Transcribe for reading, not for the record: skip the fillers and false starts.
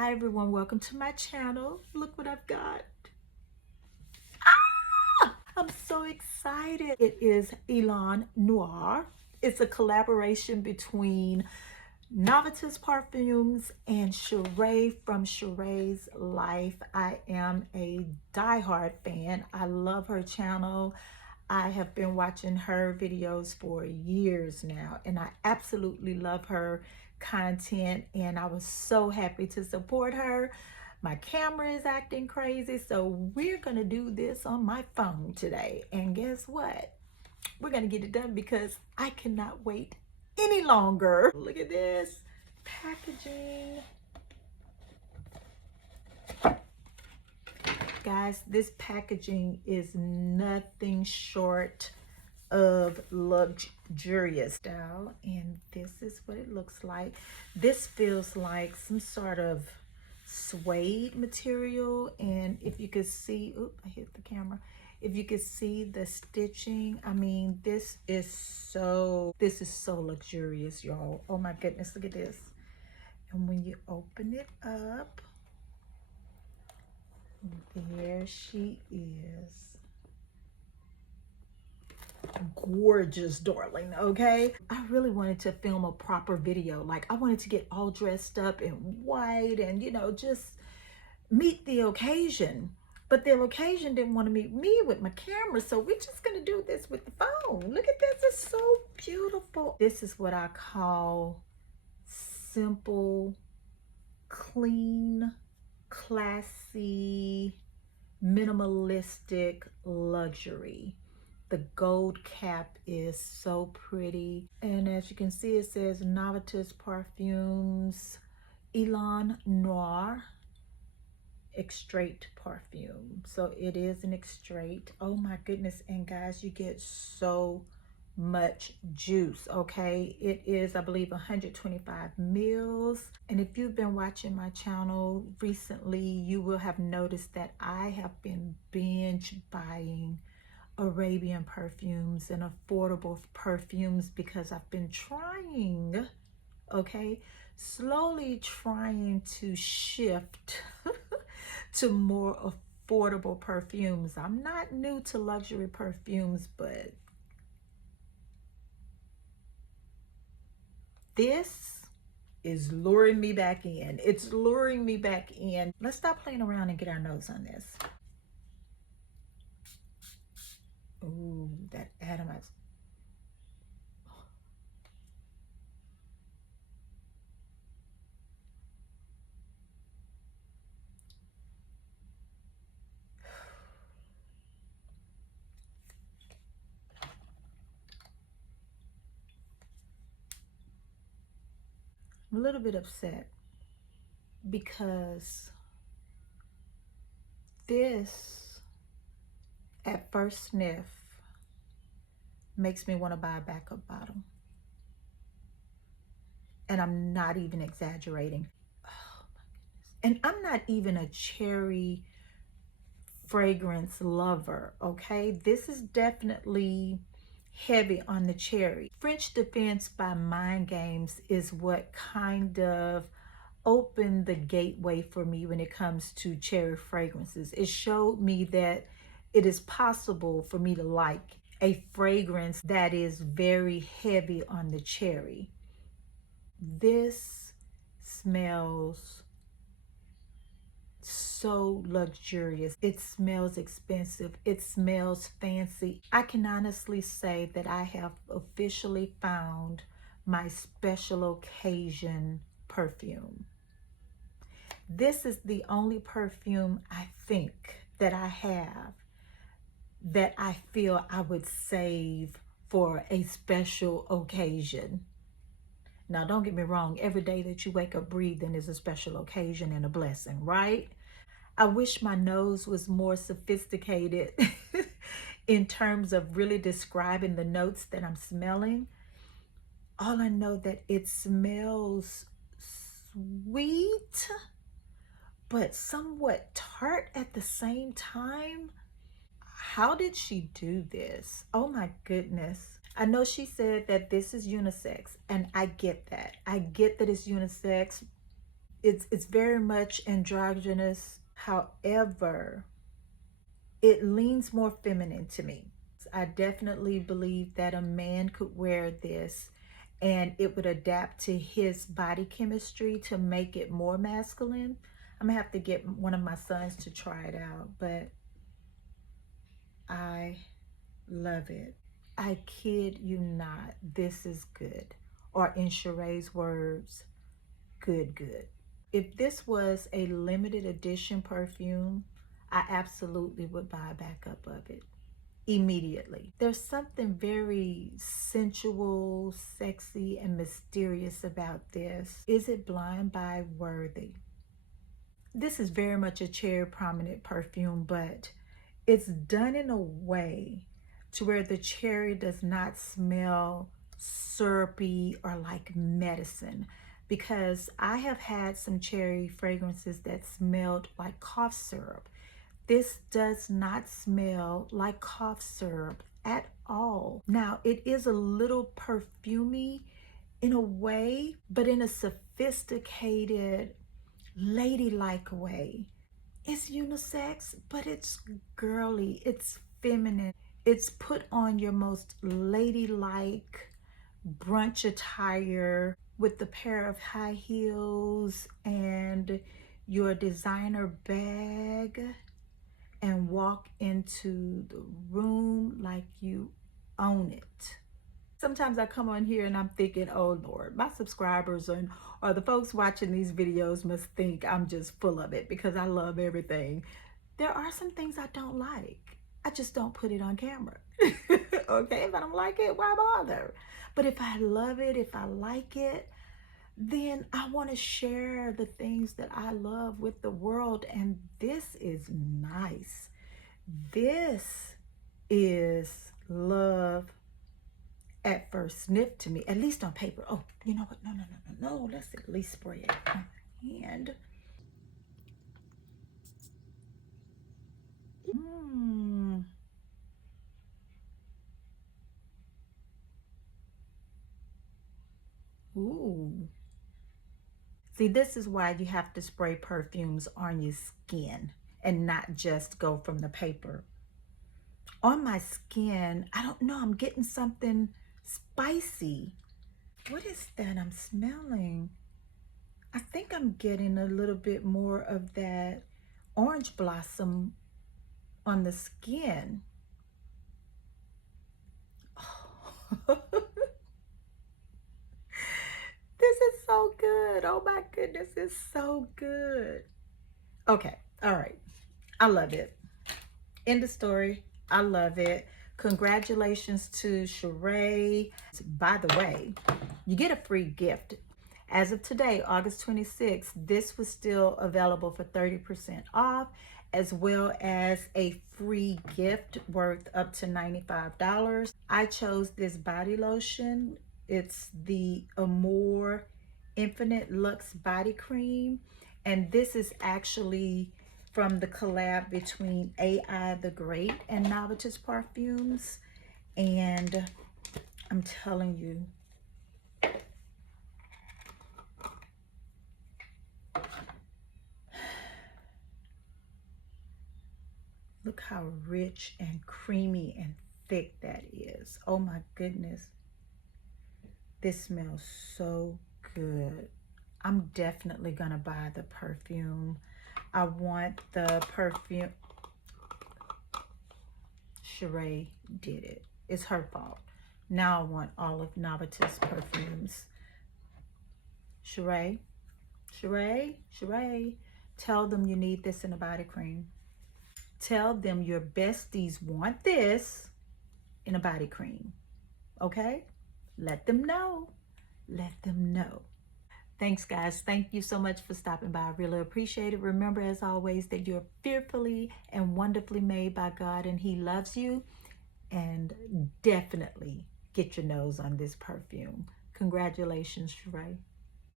Hi everyone, welcome to my channel. Look what I've got. I'm so excited. It is Élan Noir. It's a collaboration between Navitus Parfums and Sheree from Sheree's Life. I am a diehard fan. I love her channel. I have been watching her videos for years now, and I absolutely love her content, and I was so happy to support her. My camera is acting crazy, so we're gonna do this on my phone today. And guess what? We're gonna get it done because I cannot wait any longer. Look at this packaging. Guys, this packaging is nothing short of luxurious style, and this is what it looks like. This feels like some sort of suede material, and if you could see, oop, I hit the camera. If you could see the stitching, I mean, this is so luxurious, y'all. Oh my goodness, look at this. And when you open it up, there she is. Gorgeous, darling. Okay, I really wanted to film a proper video. Like, I wanted to get all dressed up in white and, you know, just meet the occasion. But the occasion didn't want to meet me with my camera, so we're just gonna do this with the phone. Look at this, it's so beautiful. This is what I call simple, clean, classy, minimalistic luxury. The gold cap is so pretty, and as you can see, it says Navitus Parfums Élan Noir extrait perfume. So it is an extrait. Oh my goodness. And guys, you get so much juice. Okay, it is, I believe, 125 mils. And if you've been watching my channel recently, you will have noticed that I have been binge buying Arabian perfumes and affordable perfumes because I've been trying, okay, slowly trying to shift to more affordable perfumes. I'm not new to luxury perfumes, but this is luring me back in. It's luring me back in. Let's stop playing around and get our nose on this. Ooh, that atomized. I'm a little bit upset because this, at first sniff, makes me want to buy a backup bottle. And I'm not even exaggerating. Oh my goodness. And I'm not even a cherry fragrance lover, okay? This is definitely heavy on the cherry. French Defense by Mind Games is what kind of opened the gateway for me when it comes to cherry fragrances. It showed me that it is possible for me to like a fragrance that is very heavy on the cherry. This smells so luxurious. It smells expensive. It smells fancy. I can honestly say that I have officially found my special occasion perfume. This is the only perfume I think that I have that I feel I would save for a special occasion. Now, don't get me wrong, every day that you wake up breathing is a special occasion and a blessing, right? I wish my nose was more sophisticated in terms of really describing the notes that I'm smelling. All I know that it smells sweet, but somewhat tart at the same time. How did she do this? Oh my goodness. I know she said that this is unisex, and I get that. I get that it's unisex, It's very much androgynous. However, it leans more feminine to me. I definitely believe that a man could wear this and it would adapt to his body chemistry to make it more masculine. I'm gonna have to get one of my sons to try it out, but I love it. I kid you not, this is good. Or in Sheree's words, good, good. If this was a limited edition perfume, I absolutely would buy a backup of it immediately. There's something very sensual, sexy, and mysterious about this. Is it blind buy worthy? This is very much a cherry prominent perfume, but it's done in a way to where the cherry does not smell syrupy or like medicine, because I have had some cherry fragrances that smelled like cough syrup. This does not smell like cough syrup at all. Now, it is a little perfumey in a way, but in a sophisticated, ladylike way. It's unisex, but it's girly, it's feminine. It's put on your most ladylike brunch attire with the pair of high heels and your designer bag, and walk into the room like you own it. Sometimes I come on here and I'm thinking, oh Lord, my subscribers or the folks watching these videos must think I'm just full of it because I love everything. There are some things I don't like. I just don't put it on camera. Okay, if I don't like it, why bother? But if I love it, if I like it, then I want to share the things that I love with the world. And this is nice. This is love at first sniff to me, at least on paper. Oh, you know what? No. Let's at least spray it on my hand. Ooh. See, this is why you have to spray perfumes on your skin and not just go from the paper. On my skin, I don't know, I'm getting something spicy. What is that I'm smelling? I think I'm getting a little bit more of that orange blossom on the skin. Oh. This is so good. Oh my goodness, it's so good. Okay, all right. I love it. End of story. I love it. Congratulations to Sheree. By the way, you get a free gift. As of today, August 26th, this was still available for 30% off, as well as a free gift worth up to $95. I chose this body lotion. It's the Amore Infinite Luxe Body Cream, and this is actually from the collab between AI the Great and Navitus Parfums. And I'm telling you, look how rich and creamy and thick that is. Oh my goodness. This smells so good. I'm definitely gonna buy the perfume. I want the perfume. Sheree did it. It's her fault. Now I want all of Navitus perfumes. Sheree, tell them you need this in a body cream. Tell them your besties want this in a body cream. Okay? Let them know. Let them know. Thanks, guys. Thank you so much for stopping by. I really appreciate it. Remember, as always, that you're fearfully and wonderfully made by God, and He loves you. And definitely get your nose on this perfume. Congratulations, Sheree.